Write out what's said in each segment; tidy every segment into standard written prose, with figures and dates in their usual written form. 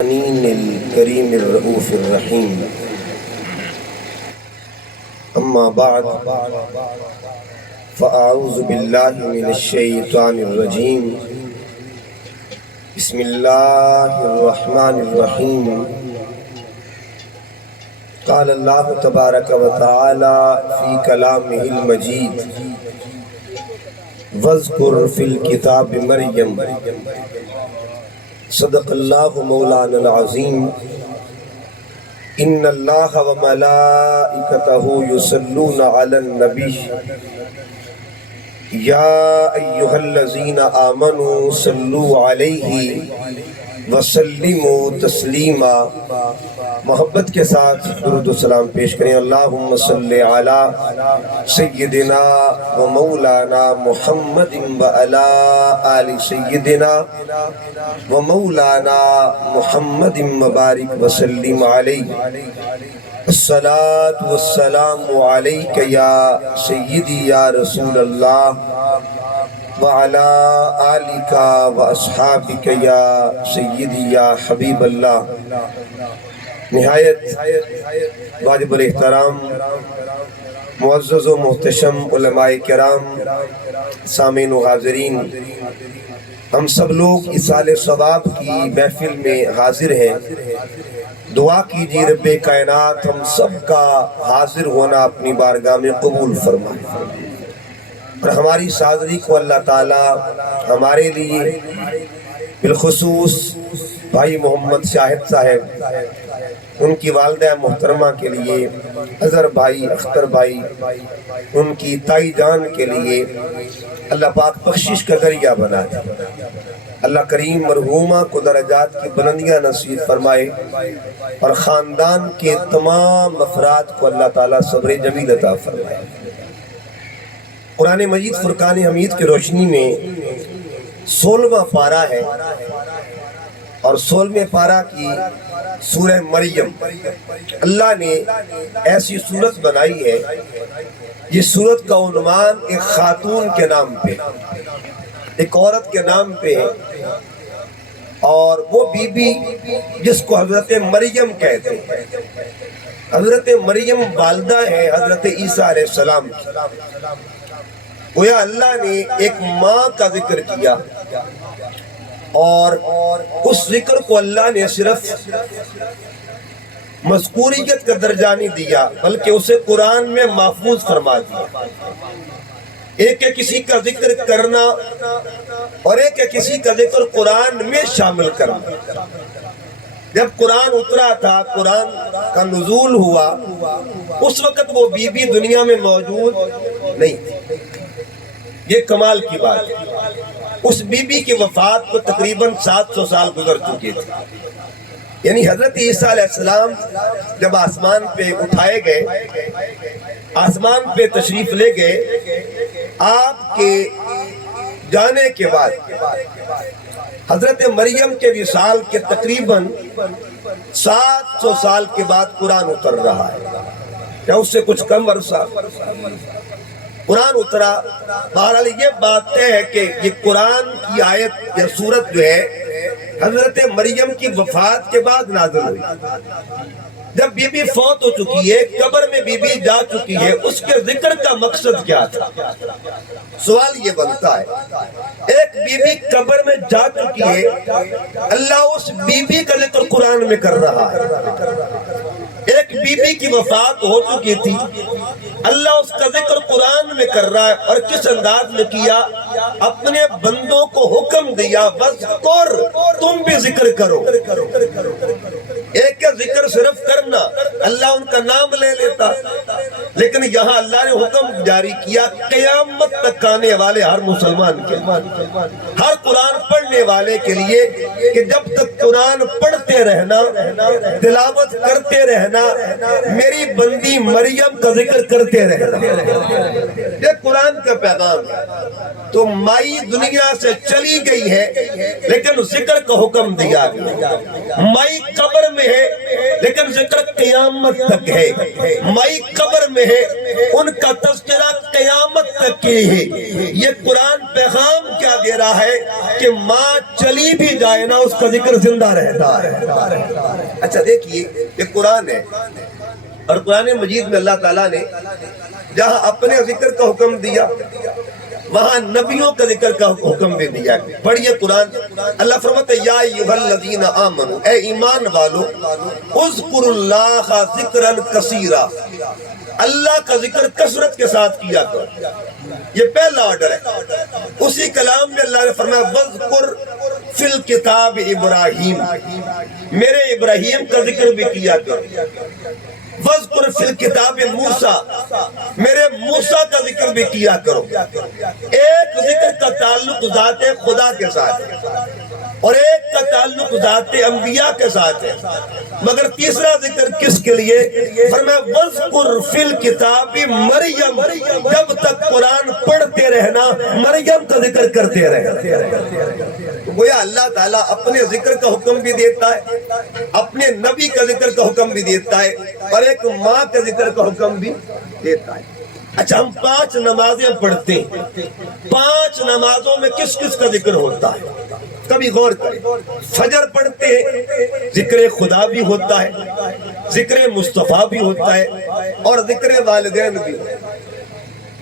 الكريم الرؤوف الرحيم أما بعد فأعوذ بالله من الشيطان الرجيم بسم الله الرحمن الرحيم قال الله تبارك وتعالى في كلامه المجيد واذكر في الكتاب مريم صدق اللہ مولانا العظیم ان اللہ وملائکتہ یصلون علی النبی یا ایہا الذین آمنوا صلوا علیہ وسلموا تسلیما۔ محبت کے ساتھ درود و سلام پیش کریں۔ اللہم صلی علی سیدنا و مولانا محمد و علی آل سیدنا و مولانا محمد مبارک وسلم علیہ۔ الصلاة والسلام علیک یا سیدی یا رسول اللہ وعلا آلکا و اصحابک یا سیدی یا حبیب اللہ۔ نہایت واجب الاحترام معزز و محتشم علماء کرام، سامعین و حاضرین، ہم سب لوگ اصال ثواب کی محفل میں حاضر ہیں۔ دعا کیجیے رب کائنات ہم سب کا حاضر ہونا اپنی بارگاہ میں قبول فرمائے، اور ہماری حاضری کو اللہ تعالی ہمارے لیے بالخصوص بھائی محمد شاہد صاحب، ان کی والدہ محترمہ کے لیے، اظہر بھائی، اختر بھائی، ان کی تائی جان کے لیے اللہ پاک بخشش کا ذریعہ بنا دے۔ اللہ کریم مرحومہ کو درجات کی بلندیاں نصیب فرمائے، اور خاندان کے تمام افراد کو اللہ تعالیٰ صبر جمیل عطا فرمائے۔ قرآن مجید فرقان حمید کی روشنی میں 16واں پارہ ہے، اور 16ویں پارہ کی سورہ مریم، اللہ نے ایسی صورت بنائی ہے، یہ صورت کا عنوان ایک خاتون کے نام پہ، ایک عورت کے نام پہ ہے، اور وہ بی بی جس کو حضرت مریم کہتے ہیں۔ حضرت مریم والدہ ہے حضرت عیسیٰ علیہ السلام کی۔ گویا اللہ نے ایک ماں کا ذکر کیا، اور اس ذکر کو اللہ نے صرف مذکوریت کا درجہ نہیں دیا، بلکہ اسے قرآن میں محفوظ فرما دیا۔ ایک ہے کسی کا ذکر کرنا، اور ایک ہے کسی کا ذکر قرآن میں شامل کرنا۔ جب قرآن اترا تھا، قرآن کا نزول ہوا، اس وقت وہ بی بی دنیا میں موجود نہیں تھی۔ یہ کمال کی بات ہے۔ اس بی بی کی وفات کو تقریباً 700 سال گزر چکے تھے۔ یعنی حضرت عیسیٰ علیہ السلام جب آسمان پہ اٹھائے گئے، آسمان پہ تشریف لے گئے، آپ کے جانے کے بعد حضرت مریم کے وصال کے تقریباً 700 سال کے بعد قرآن اتر رہا ہے، یا اس سے کچھ کم عرصہ قرآن اترا۔ بہرحال یہ بات ہے کہ یہ قرآن کی آیت یا سورت جو ہے حضرت مریم کی وفات کے بعد نازل ہوئی۔ جب بی بی فوت ہو چکی ہے، قبر میں بی بی جا چکی ہے، اس کے ذکر کا مقصد کیا تھا؟ سوال یہ بنتا ہے، ایک بی بی قبر میں جا چکی ہے، اللہ اس بی بی کا ذکر قرآن میں کر رہا ہے۔ ایک بی بی کی وفات ہو چکی تھی، اللہ اس کا ذکر قرآن میں کر رہا ہے، اور کس انداز میں کیا؟ اپنے بندوں کو حکم دیا، وذکر، تم بھی ذکر کرو۔ ایک ہے ذکر صرف کرنا، اللہ ان کا نام لے لیتا، لیکن یہاں اللہ نے حکم جاری کیا قیامت تک آنے والے ہر مسلمان کے، ہر قرآن پڑھنے والے کے لیے، کہ جب تک قرآن پڑھتے رہنا، تلاوت کرتے رہنا، میری بندی مریم کا ذکر کرتے رہنا۔ یہ قرآن کا پیغام ہے۔ تو مائی دنیا سے چلی گئی ہے، لیکن ذکر کا حکم دیا گیا۔ مائی قبر میں ہے، لیکن ذکر قیامت تک ہے۔ مائی قبر میں ہے، ان کا تذکرہ قیامت تک کے ہے۔ یہ قرآن پیغام کیا دے رہا ہے کہ ماں چلی بھی جائے نا، اس کا ذکر زندہ رہتا ہے۔ اچھا دیکھیے یہ قرآن ہے، اور قرآن مجید میں اللہ تعالیٰ نے جہاں اپنے ذکر کا حکم دیا وہاں نبیوں کا ذکر کا حکم بھی دیا ہے۔ پڑھیے قرآن، اللہ فرماتا ہے یا ایھا الذین آمنوا، اے ایمان والو، اذکروا اللہ ذکرا کثیرا، اللہ کا ذکر کثرت کے ساتھ کیا کرو۔ یہ پہلا آرڈر ہے۔ اسی کلام میں اللہ نے فرمایا وَاذْكُرْ فِي الْكِتَابِ ابراہیم، میرے ابراہیم کا ذکر بھی کیا کرو۔ وَاذْكُرْ فِي الْكِتَابِ موسیٰ، میرے موسیٰ کا ذکر بھی کیا کرو۔ ایک ذکر کا تعلق ذات خدا کے ساتھ ہے اور ایک کا تعلق ذات انبیاء کے ساتھ ہے، مگر تیسرا ذکر کس کے لیے؟ فرمایا وَاذْكُرْ فِي الْكِتَابِ مریم، جب تک قرآن پڑھتے رہنا مریم کا ذکر کرتے رہنا۔ گویا اللہ تعالیٰ اپنے ذکر کا حکم بھی دیتا ہے، اپنے نبی کا ذکر کا حکم بھی دیتا ہے، اور ایک ماں کا ذکر کا حکم بھی دیتا ہے۔ اچھا ہم 5 نمازیں پڑھتے ہیں، 5 نمازوں میں کس کس کا ذکر ہوتا ہے؟ کبھی غور کریں۔ فجر پڑھتے ہیں، ذکر خدا بھی ہوتا ہے، ذکر مصطفیٰ بھی ہوتا ہے، اور ذکر والدین بھی ہوتا ہے۔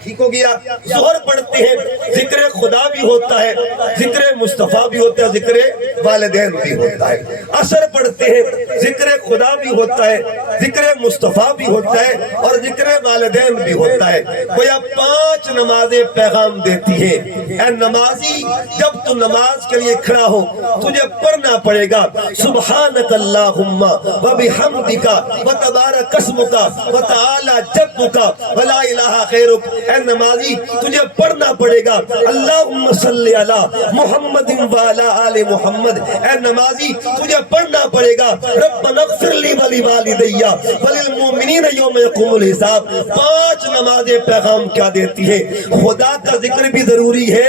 ٹھیک ہو گیا۔ ظہر پڑھتے ہیں، ذکر خدا بھی ہوتا ہے، ذکر مصطفیٰ بھی ہوتا ہے، ذکر والدین بھی ہوتا ہے۔ عصر پڑھتے ہیں، ذکر خدا بھی ہوتا ہے، ذکر مصطفیٰ بھی ہوتا ہے، اور ذکر والدین بھی ہوتا ہے۔ گویا 5 نمازیں پیغام دیتی ہیں، اے نمازی جب تو نماز کے لیے کھڑا ہو تجھے پڑھنا پڑے گا سبحانک اللہم وبحمدک وتبارک اسمک وتعالی جدک ولا الہ غیرک۔ اے نمازی تجھے پڑھنا پڑے گا اللہم صلی علی محمد وعلی آل محمد۔ اے نمازی تجھے پڑھنا پڑے گا ربنا اغفر لی ولوالدی وللمؤمنین یوم یقوم الحساب۔ 5 نمازیں پیغام کیا دیتی ہیں؟ خدا کا ذکر بھی ضروری ہے،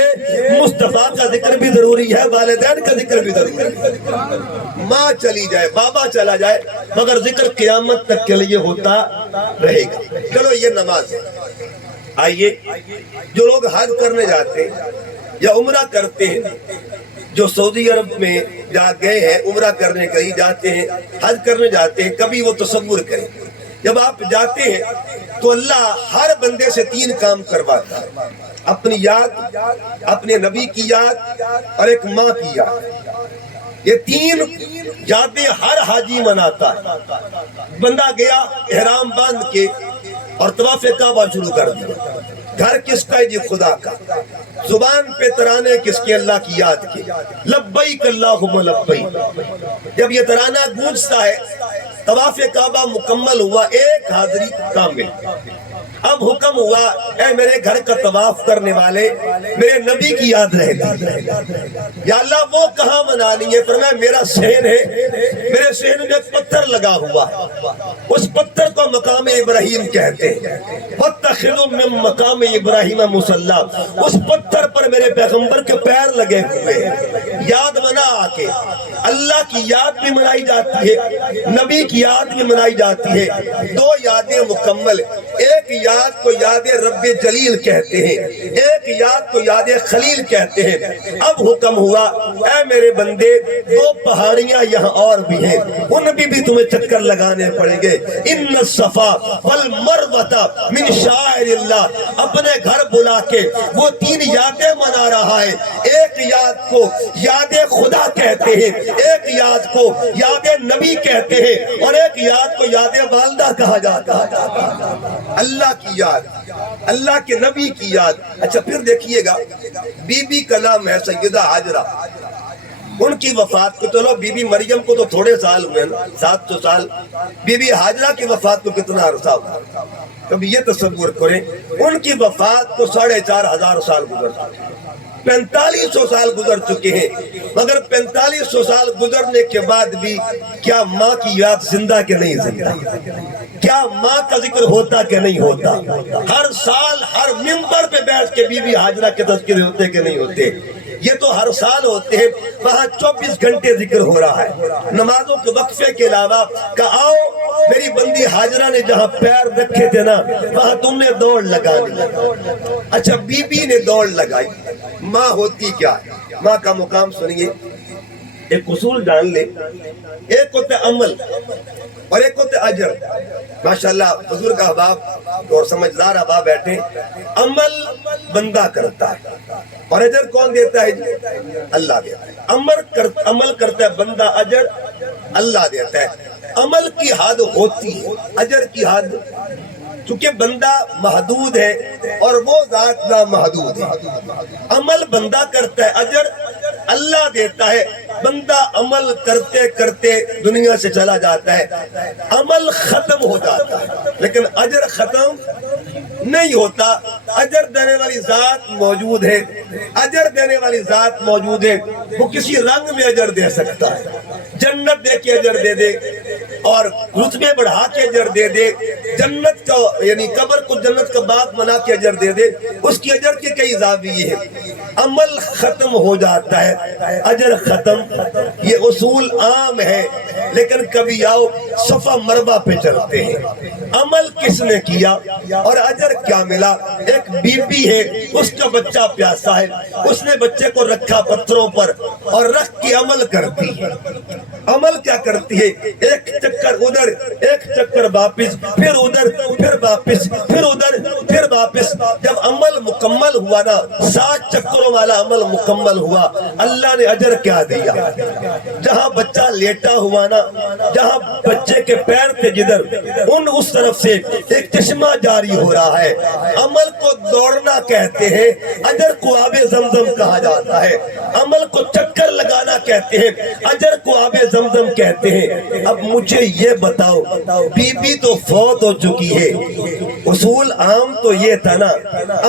مصطفیٰ کا ذکر بھی ضروری ہے، والدین کا ذکر بھی ضروری ہے۔ ماں چلی جائے، بابا چلا جائے، مگر ذکر قیامت تک کے لیے ہوتا رہے گا۔ چلو یہ نماز ہے۔ آئیے جو لوگ حج کرنے جاتے ہیں یا عمرہ کرتے ہیں، جو سعودی عرب میں جا گئے ہیں عمرہ کرنے کے لیے جاتے ہیں، حج کرنے جاتے ہیں، کبھی وہ تصور کریں جب آپ جاتے ہیں تو اللہ ہر بندے سے 3 کام کرواتا ہے، اپنی یاد، اپنے نبی کی یاد، اور ایک ماں کی یاد۔ یہ 3 یادیں ہر حاجی مناتا ہے۔ بندہ گیا احرام باندھ کے اور طواف کعبہ شروع کر دیا، گھر کس کا ہے؟ جی خدا کا۔ زبان پہ ترانے کس کے؟ اللہ کی یاد کے، لبیک اللہم لبیک۔ جب یہ ترانہ گونجتا ہے طواف کعبہ مکمل ہوا، ایک حاضری کامل۔ اب حکم ہوا اے میرے گھر کا طواف کرنے والے میرے نبی کی یاد رہتی یا اللہ وہ کہاں منانی ہے؟ فرمایا میرا صحن ہے، میرے صحن میں ایک پتھر لگا ہوا ہے، اس پتھر کو مقام ابراہیم کہتے ہیں۔ وَاتَّخِذُوا مِن مقام ابراہیم مصلی، اس پتھر پر میرے پیغمبر کے پیر لگے ہوئے ہیں۔ یاد منا آکے اللہ کی یاد بھی منائی جاتی ہے، نبی کی یاد بھی منائی جاتی ہے۔ 2 یادیں مکمل، ایک یاد کو یاد رب جلیل کہتے ہیں، ایک یاد کو یاد خلیل کہتے ہیں۔ اب حکم ہوا اے میرے بندے 2 پہاڑیاں یہاں اور بھی ہیں، ان بھی تمہیں چکر لگانے پڑیں گے۔ ان الصفا والمروہ من شعائر اللہ، اپنے گھر بلا کے وہ 3 یادیں منا رہا ہے۔ ایک یاد کو یاد خدا کہتے ہیں، ایک یاد کو یاد نبی کہتے ہیں، اور ایک یاد کو یاد والدہ کہا جاتا ہے۔ اللہ کی یاد، اللہ کے نبی کی یاد۔ اچھا پھر دیکھیے گا بی بی کا نام ہے سیدہ حاجرہ، ان کی وفات کو چلو بی بی مریم کو تو تھوڑے سال ہوئے نا، 700 سال، بی بی حاجرہ کی وفات کو کتنا عرصہ ہوا؟ کبھی یہ تصور کریں ان کی وفات کو 4500 سال گزر چکے، 4500 سال گزر چکے ہیں، مگر 4500 سال گزرنے کے بعد بھی کیا ماں کی یاد زندہ کہ نہیں زندہ؟ کیا ماں کا ذکر ہوتا کہ نہیں ہوتا؟ ہر سال ہر منبر پہ بیٹھ کے بی بی حاجرہ کے تذکرے ہوتے کہ نہیں ہوتے؟ یہ تو ہر سال ہوتے ہیں، وہاں 24 گھنٹے ذکر ہو رہا ہے۔ نمازوں کے وقفے کے علاوہ کہ آؤ میری بندی حاجرہ نے جہاں پیر رکھے تھے نا وہاں تم نے دوڑ لگانی۔ اچھا بی بی نے دوڑ لگائی، ماں ہوتی کیا ہے؟ ماں کا مقام سنیے، ایک اصول جان لے، ایک ہوتا ہے عمل اور ایک ہوتا ہے اجر۔ ماشاءاللہ بزرگ احباب اور سمجھدار احباب بیٹھے، عمل بندہ کرتا ہے اور اجر کون دیتا ہے؟ اللہ دیتا ہے۔ عمل کرتا ہے بندہ، اجر اللہ دیتا ہے۔ عمل کی حد ہوتی ہے، اجر کی حد، چونکہ بندہ محدود ہے اور وہ ذات لا محدود ہے۔ عمل بندہ کرتا ہے، اجر اللہ دیتا ہے۔ بندہ عمل کرتے کرتے دنیا سے چلا جاتا ہے، عمل ختم ہو جاتا ہے، لیکن اجر ختم نہیں ہوتا۔ اجر دینے والی ذات موجود ہے، اجر دینے والی ذات موجود ہے۔ وہ کسی رنگ میں اجر دے سکتا ہے، جنت دے کے اجر دے دے اور رتبے بڑھا کے اجر دے دے، جنت کا یعنی قبر کو جنت کا باغ بنا کے اجر دے دے، اس کی اجر کے کئی زاویے ہیں۔ عمل ختم ہو جاتا ہے، اجر ختم، یہ اصول عام ہے، لیکن کبھی آؤ صفا مربع پہ چلتے ہیں۔ عمل کس نے کیا اور اجر کیا ملا؟ ایک بی بی ہے، اس کا بچہ پیاسا ہے، اس نے بچے کو رکھا پتھروں پر اور رکھ کے عمل کرتی ہے۔ عمل کیا کرتی ہے؟ ایک چکر ادھر، ایک چکر واپس، پھر ادھر، پھر واپس، پھر ادھر، پھر واپس۔ جب عمل مکمل ہوا نا، 7 چکروں والا عمل مکمل ہوا، اللہ نے اجر کیا دیا؟ جہاں بچہ لیٹا ہوا نا، جہاں بچے کے پیر تھے جدھر، اس طرف سے ایک چشمہ جاری ہو رہا ہے۔ عمل کو دوڑنا کہتے ہیں، اجر کو آب زمزم کہا جاتا ہے۔ عمل کو چکر لگانا کہتے ہیں، اجر کو آب زمزم کہتے ہیں۔ اب مجھے یہ بتاؤ، بی بی تو فوت ہو چکی ہے، اصول عام تو یہ تھا نا،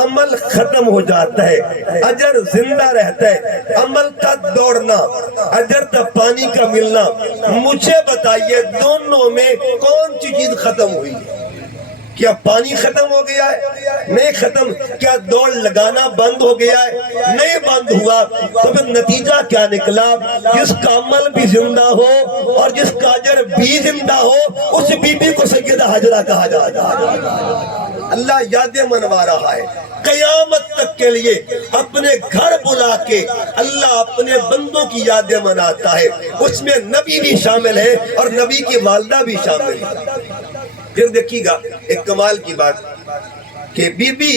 عمل ختم ہو جاتا ہے، اجر زندہ رہتا ہے۔ عمل کا دوڑنا، اجر کا پانی کا ملنا، مجھے بتائیے دونوں میں کون سی چیز ختم ہوئی؟ کیا پانی ختم ہو گیا ہے؟ نہیں ختم۔ کیا دوڑ لگانا بند ہو گیا ہے؟ نہیں بند ہوا۔ تو پھر نتیجہ کیا نکلا؟ جس کا عمل بھی زندہ ہو اور جس کا اجر بھی زندہ ہو، اس بی بی کو سیدہ حجرہ کہا جاتا ہے۔ اللہ یادیں منوا رہا ہے، قیامت تک کے لیے اپنے گھر بلا کے اللہ اپنے بندوں کی یادیں مناتا ہے۔ اس میں نبی بھی شامل ہے اور نبی کی والدہ بھی شامل ہے۔ پھر دیکھیے گا ایک کمال کی بات کہ بی بی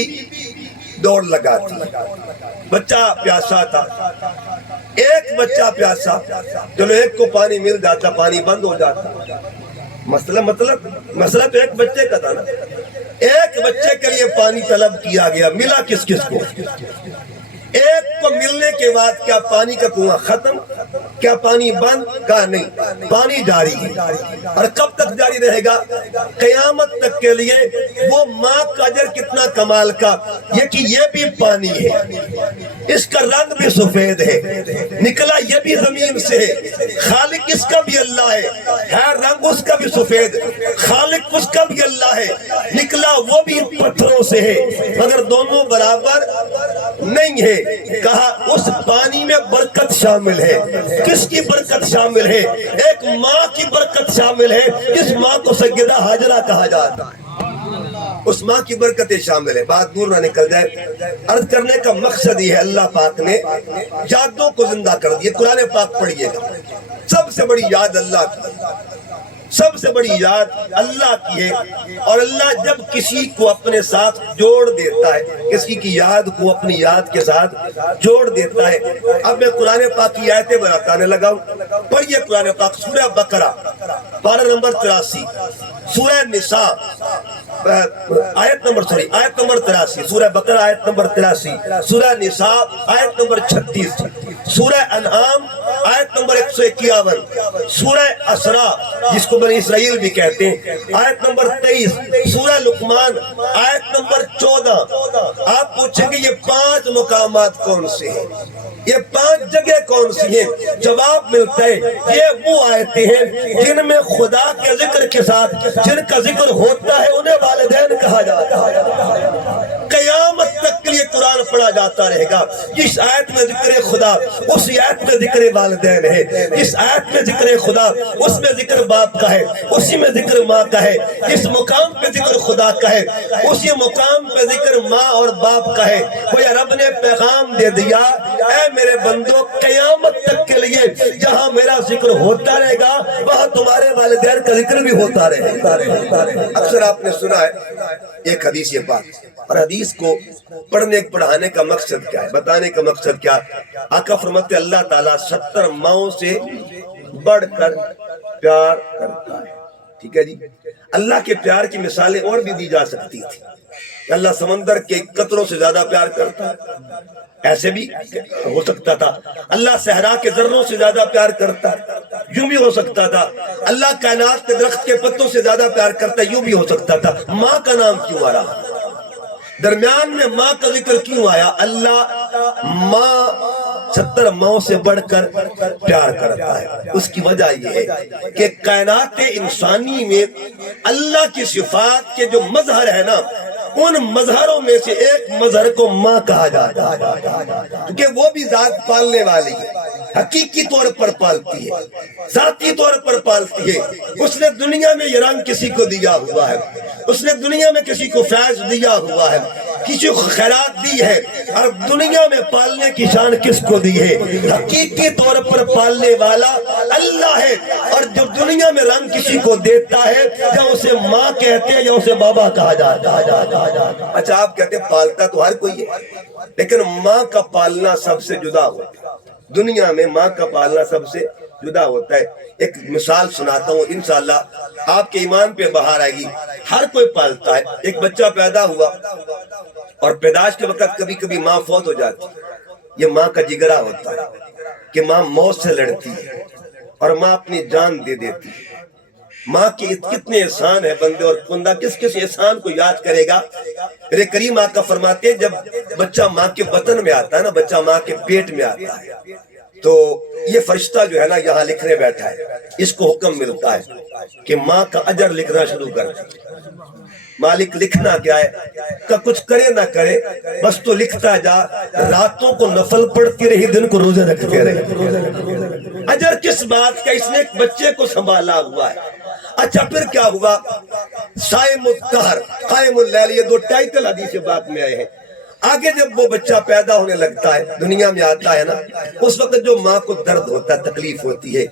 دوڑ لگاتی، بچہ پیاسا تھا، ایک بچہ پیاسا، چلو ایک کو پانی مل جاتا، پانی بند ہو جاتا۔ مسئلہ تو ایک بچے کا تھا نا، ایک بچے کے لیے پانی طلب کیا گیا، ملا کس کس کو؟ ایک کو ملنے کے بعد کیا پانی کا کنواں ختم؟ کیا پانی بند؟ کہا نہیں، پانی جاری ہے۔ اور کب تک جاری رہے گا؟ قیامت تک کے لیے۔ وہ ماں کا اجر کتنا کمال کا، یہ کہ یہ بھی پانی ہے، اس کا رنگ بھی سفید ہے، نکلا یہ بھی زمین سے ہے، خالق اس کا بھی اللہ ہے رنگ اس کا بھی سفید، خالق اس کا بھی اللہ ہے، نکلا وہ بھی پتھروں سے ہے، مگر دونوں برابر نہیں ہے۔ کہا اس پانی میں برکت شامل ہے۔ کس کی برکت شامل ہے؟ ایک ماں کی برکت شامل ہے، جس ماں کو سیدہ حاجرہ کہا جاتا ہے، اس ماں کی برکتیں شامل ہے۔ بات دور نہ نکل جائے، عرض کرنے کا مقصد یہ ہے، اللہ پاک نے یادوں کو زندہ کر دیا۔ قرآن پاک پڑھیے گا، سب سے بڑی یاد اللہ کی، سب سے بڑی یاد اللہ کی ہے۔ اور اللہ جب کسی کو اپنے ساتھ جوڑ دیتا ہے، کسی کی یاد کو اپنی یاد کے ساتھ جوڑ دیتا ہے۔ اب میں قرآن پاک کی آیتیں بتانے لگا ہوں، پڑھیے قرآن پاک، سورہ بقرہ پارہ نمبر 83، سورہ نساء آیت نمبر 83، سورہ بقرہ آیت نمبر 83، سورہ نساء آیت نمبر 36، سورہ انعام آیت نمبر 151، سورہ اسراء جس کو بنی اسرائیل بھی کہتے ہیں آیت نمبر 23، سورہ لقمان آیت نمبر 14۔ آپ پوچھیں گے یہ 5 مقامات کون سے ہیں، یہ 5 جگہ کون سی ہیں؟ جواب ملتا ہے یہ وہ آیتیں ہیں جن میں خدا کے ذکر کے ساتھ جن کا ذکر ہوتا ہے انہیں والدین کہا جاتا ہے۔ قیامت تک کے لیے قرآن پڑھا جاتا رہے گا۔ جس آیت میں ذکر خدا اس آیت میں ذکر والدین ہے، جس آیت میں ذکر خدا اس میں ذکر باپ کا ہے، اسی میں ذکر ماں کا ہے، جس مقام پہ ذکر خدا کا ہے اسی مقام پہ ذکر ماں اور باپ کا ہے۔ گویا رب نے پیغام دے دیا، اے میرے بندو قیامت تک کے لیے جہاں میرا ذکر ہوتا رہے گا وہاں تمہارے والدین کا ذکر بھی ہوتا رہے گا۔ اکثر آپ نے سنا ہے ایک حدیث یہ بات، اور حدیث کو پڑھنے پڑھانے کا مقصد کیا ہے، بتانے کا مقصد کیا ہے؟ آقا فرماتے اللہ تعالیٰ 70 ماؤں سے بڑھ کر پیار کرتا ہے۔ ٹھیک ہے جی، اللہ کے پیار کی مثالیں اور بھی دی جا سکتی تھی کہ اللہ سمندر کے قطروں سے زیادہ پیار کرتا ہے، ایسے بھی ہو سکتا تھا اللہ صحرا کے ذروں سے زیادہ پیار کرتا ہے، یوں بھی ہو سکتا تھا اللہ کائنات کے درخت کے پتوں سے زیادہ پیار کرتا ہے، یوں بھی ہو سکتا تھا۔ ماں کا نام کیوں آ رہا، درمیان میں ماں کا ذکر کیوں آیا؟ اللہ ماں 70 ماؤں سے بڑھ کر پیار کرتا ہے۔ اس کی وجہ یہ ہے کہ کائنات انسانی میں اللہ کی صفات کے جو مظہر ہے نا، ان مظہروں میں سے ایک مظہر کو ماں کہا جاتا ہے، کیونکہ وہ بھی ذات پالنے والی ہے، حقیقی طور پر پالتی ہے، ذاتی طور پر پالتی ہے۔ اس نے دنیا میں یہ رنگ کسی کو دیا ہوا ہے، اس نے دنیا میں کسی کو فیض دیا ہوا ہے، کسی کو خیرات دی ہے، اور دنیا میں پالنے کی شان کس کو دی ہے؟ حقیقی طور پر پالنے والا اللہ ہے۔ اور جب دنیا میں رنگ کسی کو دیتا ہے یا اسے ماں کہتے ہیں یا اسے بابا کہا جاتا ہے۔ اچھا آپ کہتے ہیں پالتا تو ہر کوئی ہے، لیکن ماں کا پالنا سب سے جدا ہوتا ہے، دنیا میں ماں کا پالنا سب سے جدا ہوتا ہے۔ ایک مثال سناتا ہوں، انشاءاللہ آپ کے ایمان پہ بہار آئے گی۔ ہر کوئی پالتا ہے، ایک بچہ پیدا ہوا اور پیدائش کے وقت کبھی کبھی ماں فوت ہو جاتی، یہ ماں کا جگرا ہوتا ہے کہ ماں موت سے لڑتی ہے اور ماں اپنی جان دے دیتی ہے۔ ماں کے کتنے احسان ہیں بندے، اور بندہ کس کس احسان کو یاد کرے گا؟ میرے کریم آقا فرماتے ہیں جب بچہ ماں کے بطن میں آتا ہے نا، بچہ ماں کے پیٹ میں آتا ہے تو یہ فرشتہ جو ہے نا یہاں لکھنے بیٹھا ہے، اس کو حکم ملتا ہے کہ ماں کا اجر لکھنا شروع کر دے۔ مالک لکھنا کیا ہے کہ کچھ کرے نہ کرے بس تو لکھتا جا، راتوں کو نفل پڑھتی رہی دن کو روزے رکھتے رہے۔ اجر کس بات کا؟ اس نے ایک بچے کو سنبھالا ہوا ہے۔ اچھا پھر کیا ہوا؟ صائم الدہر قائم اللیل، یہ دو ٹائٹل حدیث پاک میں آئے ہیں۔ آگے جب وہ بچہ پیدا ہونے لگتا ہے، دنیا میں آتا ہے نا، اس وقت جو ماں کو درد ہوتا ہے، تکلیف ہوتی ہے،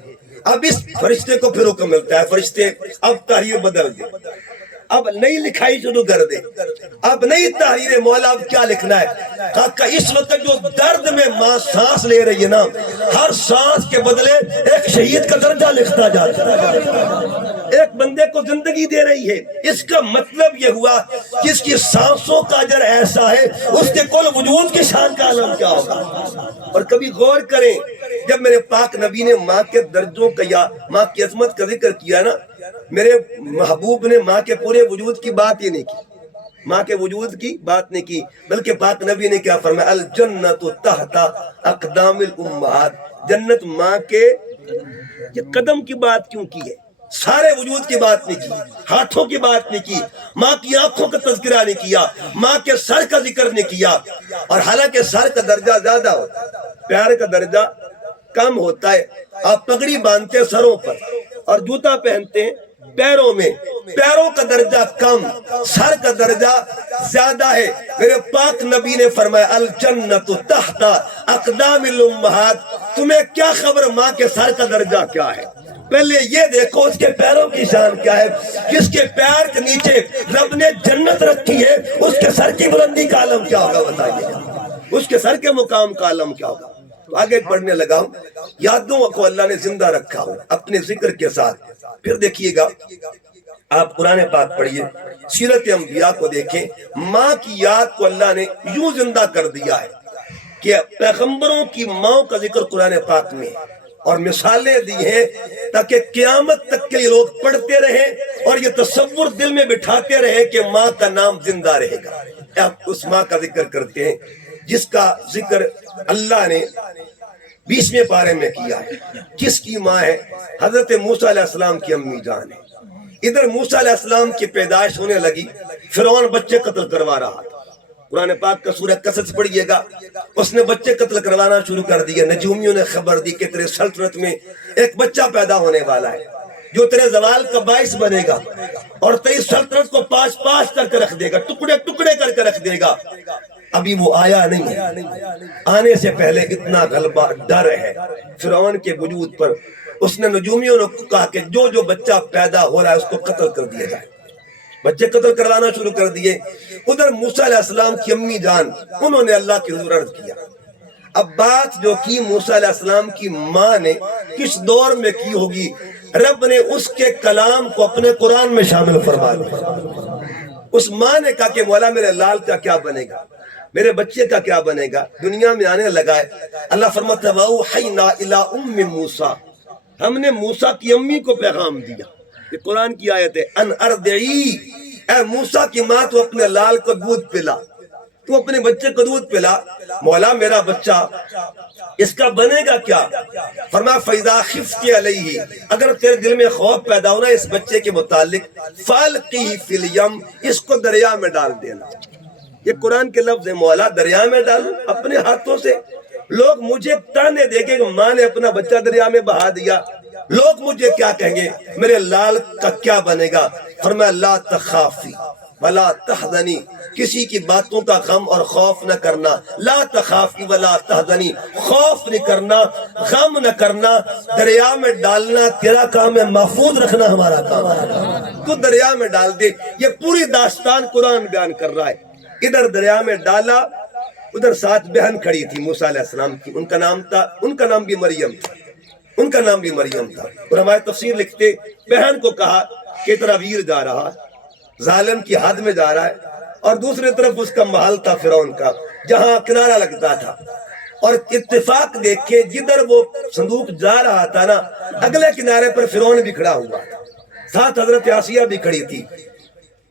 اب اس فرشتے کو پھر حکم ملتا ہے، فرشتے اب تحریر بدل دے، اب نئی لکھائی شروع کر دے، اب نئی تحریر مولا اب کیا لکھنا ہے؟ کہا اس وقت جو درد میں ماں سانس لے رہی ہے نا، ہر سانس کے بدلے ایک شہید کا درجہ لکھتا جاتا ہے، ایک بندے کو زندگی دے رہی ہے۔ اس کا مطلب یہ ہوا کہ اس کی سانسوں کا اجر ایسا ہے، اس کے کل وجود کی شان کا عالم کیا ہوگا۔ اور کبھی غور کریں، جب میرے پاک نبی نے ماں کے درجوں کا یا ماں کی عظمت کا ذکر کیا نا، میرے محبوب نے ماں کے پورے وجود کی بات ہی نہیں کی، ماں کے وجود کی بات نہیں کی، بلکہ پاک نبی نے کیا فرمایا؟ الجنت تحت اقدام الامہات، جنت ماں کے قدم کی بات کیوں کی ہے؟ سارے وجود کی بات نہیں کی، ہاتھوں کی بات نہیں کی، ماں کی آنکھوں کا تذکرہ نہیں کیا، ماں کے سر کا ذکر نہیں کیا۔ اور حالانکہ سر کا درجہ زیادہ ہوتا ہے، پیار کا درجہ کم ہوتا ہے۔ آپ پگڑی باندھتے ہیں سروں پر اور جوتا پہنتے ہیں پیروں میں، پیروں کا درجہ کم، سر کا درجہ زیادہ ہے۔ میرے پاک نبی نے فرمایا الجنت تحت اقدام الامہات، تمہیں کیا خبر ماں کے سر کا درجہ کیا ہے؟ پہلے یہ دیکھو اس کے پیروں کی شان کیا ہے، جس کے پیر کے نیچے رب نے جنت رکھی ہے، اس کے سر کی بلندی کا عالم کیا ہوگا بتائیے، اس کے سر کے مقام کا عالم کیا ہوگا۔ تو آگے پڑھنے لگا ہوں، یادوں کو اللہ نے زندہ رکھا ہو اپنے ذکر کے ساتھ۔ پھر دیکھیے گا، آپ قرآن پاک پڑھیے، سیرت انبیاء کو دیکھیں، ماں کی یاد کو اللہ نے یوں زندہ کر دیا ہے کہ پیغمبروں کی ماں کا ذکر قرآن پاک میں ہے، اور مثالیں دی ہیں تاکہ قیامت تک کے لوگ پڑھتے رہیں اور یہ تصور دل میں بٹھاتے رہیں کہ ماں کا نام زندہ رہے گا۔ آپ اس ماں کا ذکر کرتے ہیں جس کا ذکر اللہ نے 20ویں پارے میں کیا ہے۔ کس کی ماں ہے؟ حضرت موسیٰ علیہ السلام کی امی جان ہے۔ ادھر موسیٰ علیہ السلام کی پیدائش ہونے لگی، فرعون بچے قتل کروا رہا تھا، قرآن پاک کا سورہ قصص پڑھیے گا، اس نے بچے قتل کروانا شروع کر دیا۔ نجومیوں نے خبر دی کہ تیرے سلطنت میں ایک بچہ پیدا ہونے والا ہے جو تیرے زوال کا باعث بنے گا اور تیری سلطنت کو پاش پاش کر کے رکھ دے گا، ٹکڑے ٹکڑے کر کے رکھ دے گا۔ ابھی وہ آیا نہیں ہے، آنے سے پہلے اتنا غلبہ ڈر ہے فرعون کے وجود پر۔ اس نے نجومیوں نے کہا کہ جو جو بچہ پیدا ہو رہا ہے اس کو قتل کر دیا جائے۔ بچے قتل کروانا شروع کر دیے۔ ادھر موسیٰ علیہ السلام کی امی جان، انہوں نے اللہ کی حضور عرض کیا۔ اب بات جو کی موسیٰ علیہ السلام کی ماں نے کس دور میں کی ہوگی، رب نے اس کے کلام کو اپنے قرآن میں شامل فرما دیا۔ اس ماں نے کہا کہ مولا میرے لال کا کیا بنے گا، میرے بچے کا کیا بنے گا، دنیا میں آنے لگا ہے۔ اللہ فرماتا ہے وَأَوْحَيْنَا إِلَىٰ أُمِّ مُوسَىٰ، ہم نے موسیٰ کی امی کو پیغام دیا۔ یہ قرآن کی آیت ہے، ان ارضعی، اے موسیٰ کی ماں تو اپنے لال کو دودھ پلا، تو اپنے بچے کو دودھ پلا۔ مولا میرا بچہ اس کا بنے گا کیا؟ فرمایا فَإِذَا خِفْتِ عَلَيْهِ، اگر تیرے دل میں خوف پیدا ہونا اس بچے کے متعلق، فَأَلْقِهِ فِي الْيَمِّ، اس کو دریا میں ڈال دینا۔ یہ قرآن کے لفظ ہے، مولا دریا میں ڈالوں اپنے ہاتھوں سے؟ لوگ مجھے تانے دیں گے کہ ماں نے اپنا بچہ دریا میں بہا دیا، لوگ مجھے کیا کہیں گے، میرے لال کا کیا بنے گا؟ فرمایا لا تخافی ولا تحزنی، کسی کی باتوں کا غم اور خوف نہ کرنا۔ لا تخافی ولا تحزنی، خوف نہیں کرنا، غم نہ کرنا، دریا میں ڈالنا تیرا کام ہے، محفوظ رکھنا ہمارا کام ہے۔ تو دریا میں ڈال دے، یہ پوری داستان قرآن بیان کر رہا ہے۔ ادھر دریا میں ڈالا، ادھر ساتھ بہن کھڑی تھی موسیٰ علیہ السلام کی، ان کا نام بھی مریم تھا، ان کا نام بھی مریم تھا۔ اور ہمارے تفسیر لکھتے بہن کو کہا کہ تیرا ویر جا رہا، ظالم کی حد میں جا رہا ہے، اور دوسری طرف اس کا محل تھا فرعون کا جہاں کنارہ لگتا تھا، اور اتفاق دیکھے جدھر وہ صندوق جا رہا تھا نا، اگلے کنارے پر فرعون بھی کھڑا ہوا تھا، ساتھ حضرت آسیہ بھی کھڑی تھی۔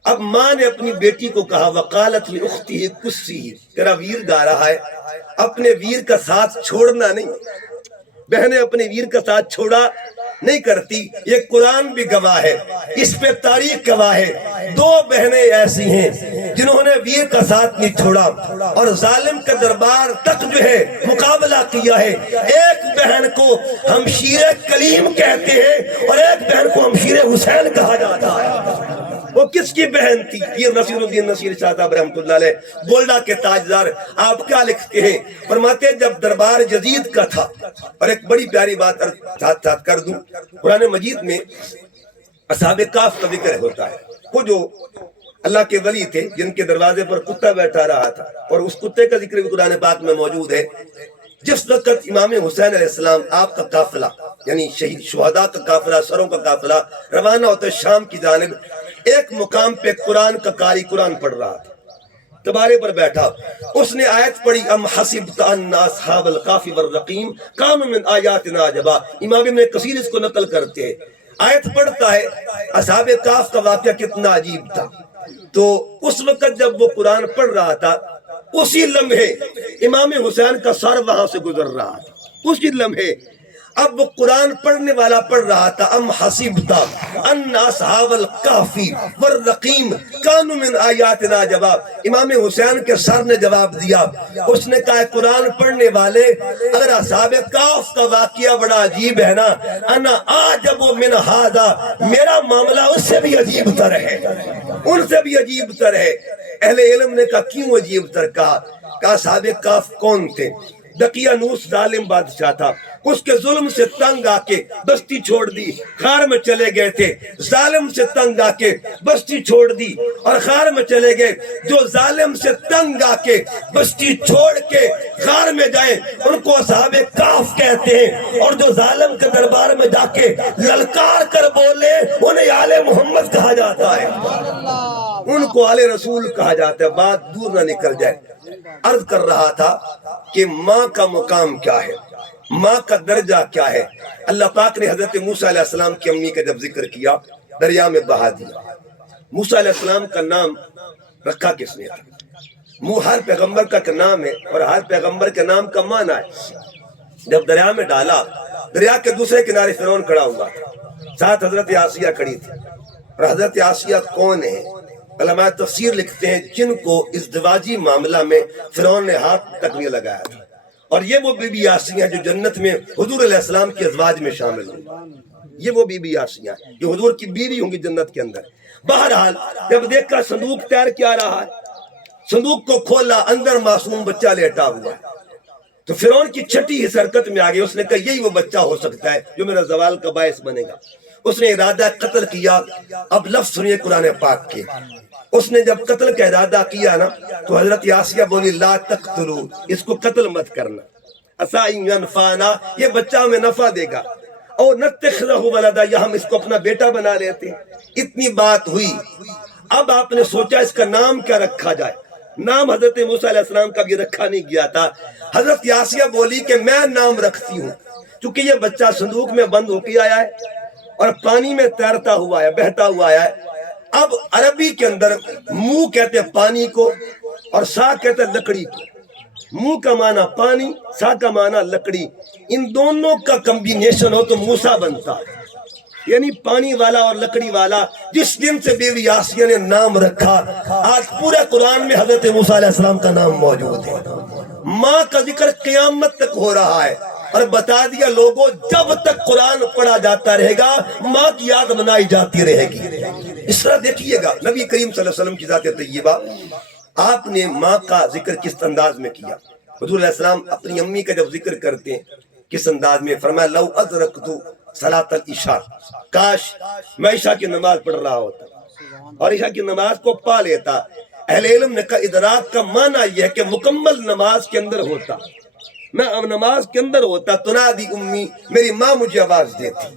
اب ماں نے اپنی بیٹی کو کہا وقالت لأختہ قصیہ، تیرا ویر جا رہا ہے، اپنے ویر کا ساتھ چھوڑنا نہیں۔ بہنیں اپنے ویر کا ساتھ چھوڑا نہیں کرتی، یہ قرآن بھی گواہ ہے، اس پہ تاریخ گواہ ہے۔ دو بہنیں ایسی ہیں جنہوں نے ویر کا ساتھ نہیں چھوڑا اور ظالم کا دربار تک جو ہے مقابلہ کیا ہے۔ ایک بہن کو ہم شیر کلیم کہتے ہیں اور ایک بہن کو ہم شیر حسین کہا جاتا ہے۔ وہ کس کی بہن تھی؟ پیر نصیر الدین نصیر شاہ صاحب رحمۃ اللہ علیہ گولڈا کے تاجدار، آپ کیا لکھتے ہیں؟ فرماتے ہیں جب دربار یزید کا تھا، اور ایک بڑی پیاری بات ساتھ ساتھ کر دوں، قرآن مجید میں اصحاب کہف کا ذکر ہوتا ہے۔ وہ جو اللہ کے ولی تھے جن کے دروازے پر کتا بیٹھا رہا تھا، اور اس کتے کا ذکر بھی قرآن پاک میں موجود ہے۔ جس وقت امام حسین علیہ السلام آپ کا قافلہ یعنی شہید شہداء کا قافلہ، سروں کا قافلہ روانہ ہوتا ہے شام کی جانب، ایک مقام پہ قرآن کا قاری قرآن پڑھ رہا تھا، تبارے پر بیٹھا، اس نے آیت پڑھی ام حسبت ان اصحاب الکہف والرقیم کانوا من آیاتنا عجبا۔ امام ابن کثیر اس کو نقل کرتے ہیں، آیت پڑھتا ہے اصحاب کہف کا واقعہ کتنا عجیب تھا۔ تو اس وقت جب وہ قرآن پڑھ رہا تھا، اسی لمحے امام حسین کا سر وہاں سے گزر رہا تھا، اسی لمحے اب وہ قرآن پڑھنے والا پڑھ رہا تھا ام حسبت ان اصحاب الکہف والرقیم کانوا من آیاتنا عجبا۔ امام حسین کے سر نے جواب دیا، اس نے کہا قرآن پڑھنے والے اگر اصحاب کہف کا واقعہ بڑا عجیب ہے نا، انا اعجب من ھذا، میرا معاملہ اس سے بھی عجیب تر ہے، ان سے بھی عجیب تر ہے۔ اہل علم نے کہا کیوں عجیب تر کہا؟ اصحاب کہف کون تھے؟ دقیانوس ظالم بادشاہ تھا، اس کے ظلم سے تنگ آ کے بستی چھوڑ دی، غار میں چلے گئے تھے۔ ظالم سے تنگ آ کے بستی چھوڑ دی اور غار میں چلے گئے۔ جو ظالم سے تنگ آ کے بستی چھوڑ کے غار میں جائیں ان کو اصحاب کہف کہتے ہیں، اور جو ظالم کے دربار میں جا کے للکار کر بولے انہیں آل محمد کہا جاتا ہے، ان کو آل رسول کہا جاتا ہے۔ بات دور نہ نکل جائے، عرض کر رہا تھا کہ ماں کا مقام کیا ہے، ماں کا درجہ کیا ہے۔ اللہ پاک نے حضرت موسیٰ علیہ السلام کی امی کا جب ذکر کیا، دریا میں بہا دیا۔ موسیٰ علیہ السلام کا نام رکھا کس نے تھا؟ ہر پیغمبر کا نام ہے اور ہر پیغمبر کے نام کا معنی ہے۔ جب دریا میں ڈالا، دریا کے دوسرے کنارے فرعون کھڑا ہوا تھا، ساتھ حضرت آسیہ کھڑی تھی، اور حضرت آسیہ کون ہے؟ علماء تفسیر لکھتے ہیں جن کو ازدواجی معاملہ میں فرعون نے ہاتھ تک نہیں لگایا تھا، اور یہ وہ بی بی آسیہ جو جنت میں حضور علیہ السلام کے ازواج میں شامل ہوں، یہ وہ بی بی آسیہ جو حضور کی بیوی ہوں گی جنت کے اندر۔ بہرحال جب دیکھا صندوق تیر کیا رہا ہے، صندوق کو کھولا، اندر معصوم بچہ لیٹا ہوا ہے، تو فرعون کی چھٹی اس حرکت میں آ گئی، اس نے کہا یہی وہ بچہ ہو سکتا ہے جو میرا زوال کا باعث بنے گا۔ اس نے ارادہ قتل کیا۔ اب لفظ سنیے قرآن پاک کے، اس نے جب قتل کا ارادہ کیا نا تو حضرت آسیہ بولی لا تقتلو، اس کو قتل مت کرنا، عسیٰ ان ینفعنا، یہ بچہ ہمیں نفع دے گا، اور نتخذہ ولدا، یا ہم اس کو اپنا بیٹا بنا لیتے ہیں۔ اتنی بات ہوئی، اب آپ نے سوچا اس کا نام کیا رکھا جائے۔ نام حضرت موسیٰ علیہ السلام کا بھی رکھا نہیں گیا تھا۔ حضرت آسیہ بولی کہ میں نام رکھتی ہوں، چونکہ یہ بچہ صندوق میں بند ہو کے آیا ہے اور پانی میں تیرتا ہوا ہے، بہتا ہوا آیا ہے۔ اب عربی کے اندر منہ کہتے ہیں پانی کو اور سا کہتے ہیں لکڑی کو۔ منہ کا معنی پانی، سا کا معنی لکڑی، ان دونوں کا کمبینیشن ہو تو موسیٰ بنتا ہے، یعنی پانی والا اور لکڑی والا۔ جس دن سے بیوی آسیہ نے نام رکھا، آج پورے قرآن میں حضرت موسیٰ علیہ السلام کا نام موجود ہے۔ ماں کا ذکر قیامت تک ہو رہا ہے، اور بتا دیا لوگوں جب تک قرآن پڑھا جاتا رہے گا ماں کی یاد بنائی جاتی رہے گی۔ اس طرح دیکھیے گا نبی کریم صلی اللہ علیہ وسلم کی ذات طیبہ، آپ نے ماں کا ذکر کس انداز میں کیا۔ حضور علیہ السلام اپنی امی کا جب ذکر کرتے ہیں کس انداز میں، فرمایا لو ادرکتو صلاۃ العشاء، کاش میں عشاء کی نماز پڑھ رہا ہوتا اور عشاء کی نماز کو پا لیتا۔ اہل علم نے کہا ادراک کا معنی یہ ہے کہ مکمل نماز کے اندر ہوتا، میں اب نماز کے اندر ہوتا، تنادی امی، میری ماں مجھے آواز دیتی،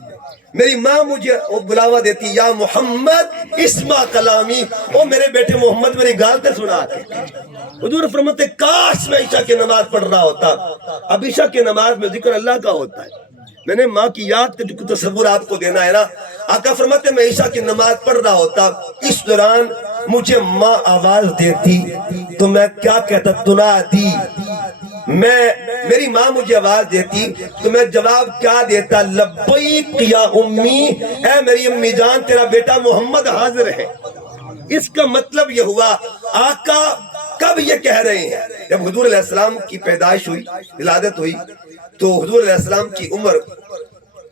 میری ماں مجھے بلاوا دیتی، یا محمد اسمع کلامی، او میرے بیٹے محمد میری گال تے سنا کے۔ حضور فرماتے کاش میں عشاء کی نماز پڑھ رہا ہوتا۔ اب عشاء کی نماز میں ذکر اللہ کا ہوتا ہے، میں نے ماں کی یاد کا تصور آپ کو دینا ہے نا۔ آقا فرماتے میں عشاء کی نماز پڑھ رہا ہوتا، اس دوران مجھے ماں آواز دیتی تو میں کیا کہتا، تنادی، میری ماں مجھے آواز دیتی تو میں جواب کیا دیتا، لبیک یا امی، اے میری امی جان تیرا بیٹا محمد حاضر ہے۔ اس کا مطلب یہ ہوا آقا کب یہ کہہ رہے ہیں، جب حضور علیہ السلام کی پیدائش ہوئی، ولادت ہوئی، تو حضور علیہ السلام کی عمر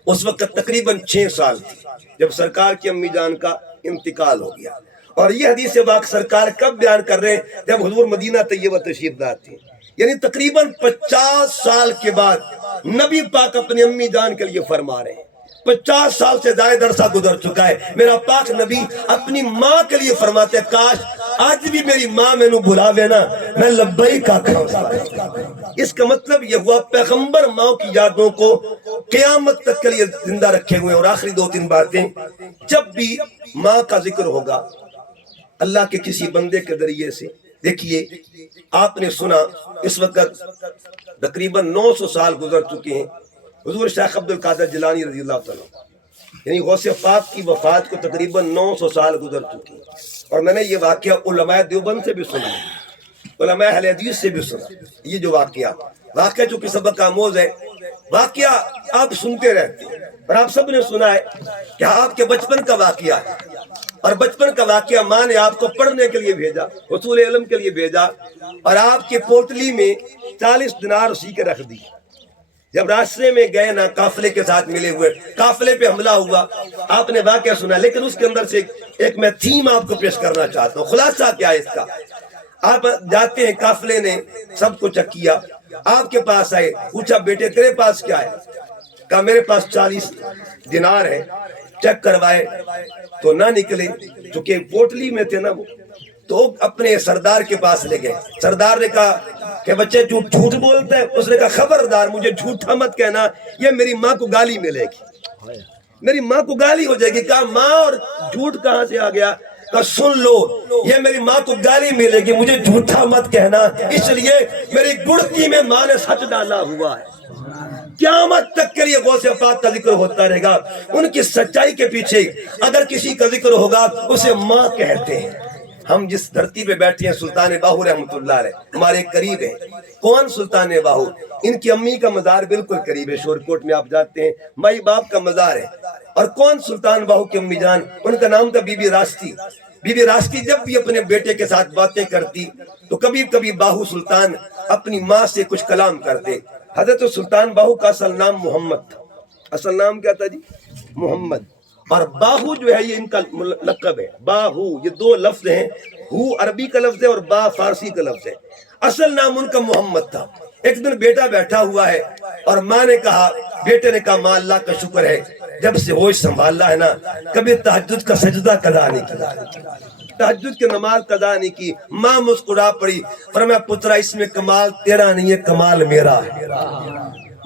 اس وقت تقریباً 6 سال تھی جب سرکار کی امی جان کا انتقال ہو گیا۔ اور یہ حدیث پاک سرکار کب بیان کر رہے ہیں، جب حضور مدینہ طیبہ تشریف لائے تھے، یعنی تقریباً 50 سال کے بعد نبی پاک اپنی امی جان کے لیے فرما رہے ہیں۔ 50 سال سے زائد عرصہ گزر چکا ہے، میرا پاک نبی اپنی ماں کے لیے فرماتے ہیں کاش آج بھی میری ماں میں نو بلاوے نا، میں لبیک آکھاں اس بات۔ اس کا مطلب یہ ہوا پیغمبر ماں کی یادوں کو قیامت تک کے لیے زندہ رکھے ہوئے۔ اور آخری 2-3 باتیں، جب بھی ماں کا ذکر ہوگا اللہ کے کسی بندے کے ذریعے سے، دیکھیے آپ نے سنا اس وقت تقریباً 900 سال گزر چکے ہیں حضور شیخ عبد القادر جیلانی رضی اللہ تعالیٰ، یعنی غوث پاک کی وفات کو تقریباً 900 سال گزر چکے ہیں۔ اور میں نے یہ واقعہ علماء دیوبند سے بھی سنا، علماء اہل حدیث سے بھی سنا۔ یہ جو واقعہ جو کہ سبق آموز ہے، واقعہ آپ سنتے رہتے ہیں، اور آپ سب نے سنا ہے کہ آپ کے بچپن کا واقعہ ہے، اور بچپن کا واقعہ ماں نے آپ کو پڑھنے کے لیے بھیجا، حصول علم کے لیے بھیجا، اور آپ کے پوٹلی میں 40 دینار اسی کے رکھ دی۔ جب راستے میں گئے نا قافلے کے ساتھ ملے ہوئے، قافلے پہ حملہ ہوا، آپ نے واقعہ سنا، لیکن اس کے اندر سے ایک میں تھیم آپ کو پیش کرنا چاہتا ہوں۔ خلاصہ کیا ہے اس کا، آپ جاتے ہیں، قافلے نے سب کو چیک کیا، آپ کے پاس آئے، پوچھا بیٹے تیرے پاس کیا ہے؟ کہا میرے پاس 40 دینار ہے۔ چیک کروائے تو نہ نکلے، چونکہ پوٹلی میں تھے نا وہ، تو اپنے سردار کے پاس لے گئے۔ سردار نے کہا کہ بچے جھوٹ بولتے ہیں؟ اس نے کہا خبردار مجھے جھوٹا مت کہنا، یہ میری ماں کو گالی ملے گی، میری ماں کو گالی ہو جائے گی۔ کہا ماں اور جھوٹ کہاں سے آ گیا؟ کہا سن لو، یہ میری ماں کو گالی ملے گی، مجھے جھوٹا مت کہنا، اس لیے میری گڑتی میں ماں نے سچ ڈالا ہوا ہے۔ قیامت تک کے لیے غوث پاک کا ذکر ہوتا رہے گا، ان کی سچائی کے پیچھے اگر کسی کا ذکر ہوگا اسے ماں کہتے ہیں۔ ہم جس دھرتی پہ بیٹھے ہیں سلطان باہو رحمۃ اللہ علیہ ہمارے قریب ہیں۔ کون سلطان باہو؟ ان کی امی کا مزار بالکل قریب ہے، شورکوٹ میں آپ جاتے ہیں مائی باپ کا مزار ہے۔ اور کون سلطان باہو کی امی جان؟ ان کا نام تھا be be راستی۔ Be be Rashdi جب بھی اپنے بیٹے کے ساتھ باتیں کرتی تو کبھی کبھی باہو سلطان اپنی ماں سے کچھ کلام کرتے. حضرت سلطان باہو کا اصل نام محمد تھا. اصل نام کیا تھا جی؟ محمد. اور باہو جو ہے یہ ان کا لقب ہے. باہو یہ دو لفظ ہیں، ہو عربی کا لفظ ہے اور با فارسی کا لفظ ہے. اصل نام ان کا محمد تھا. ایک دن بیٹا بیٹھا ہوا ہے اور ماں نے کہا، بیٹے نے کہا ماں اللہ کا شکر ہے جب سے ہوش سنبھالا ہے نا کبھی تہجد کا سجدہ قضا نہیں کیا، تہجد کی نماز قضا نہیں کی. ماں مسکرا پڑی، فرمایا پترا اس میں کمال تیرا نہیں ہے، کمال میرا ہے.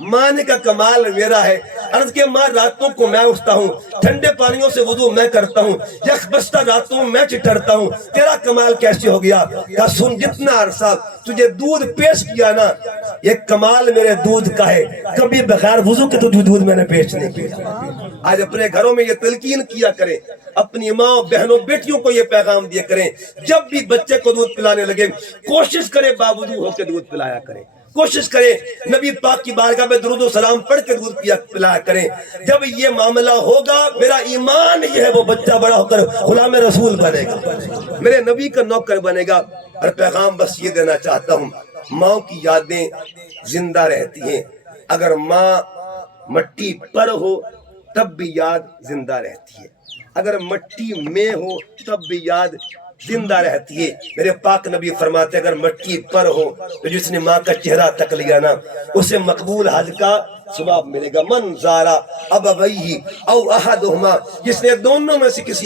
ماں نے کہا کمال میرا ہے. عرض کہ ماں راتوں کو میں اٹھتا ہوں، ٹھنڈے پانیوں سے وضو میں کرتا ہوں، یخبستہ راتوں میں چٹرتا ہوں، تیرا کمال کیسے ہو گیا؟ کہا سن، جتنا عرصہ تجھے دودھ پیش کیا نا یہ کمال میرے دودھ کا ہے، کبھی بغیر وضو کے تو دودھ میں نے پیش نہیں کیا. آج اپنے گھروں میں یہ تلقین کیا کریں، اپنی ماں بہنوں بیٹیوں کو یہ پیغام دیا کریں، جب بھی بچے کو دودھ پلانے لگے کوشش کریں باوضو ہو کے دودھ پلایا کریں. کوشش کریں نبی پاک کی بارگاہ میں درود و سلام پڑھ کے دودھ پلایا کریں. جب یہ معاملہ ہوگا میرا ایمان یہ ہے وہ بچہ بڑا ہو کر غلام رسول بنے گا، میرے نبی کا نوکر بنے گا. اور پیغام بس یہ دینا چاہتا ہوں، ماں کی یادیں زندہ رہتی ہیں. اگر ماں مٹی پر ہو تب بھی یاد زندہ رہتی ہے، اگر مٹی میں ہو تب بھی یاد زندہ رہتی ہے. میرے پاک نبی فرماتے اگر مٹی پر ہو تو جس نے ماں کا چہرہ تک لیا نا اسے مقبول حج کا ثواب ملے گا. من زارا ابویہ او احدہما، جس نے دونوں میں سے کسی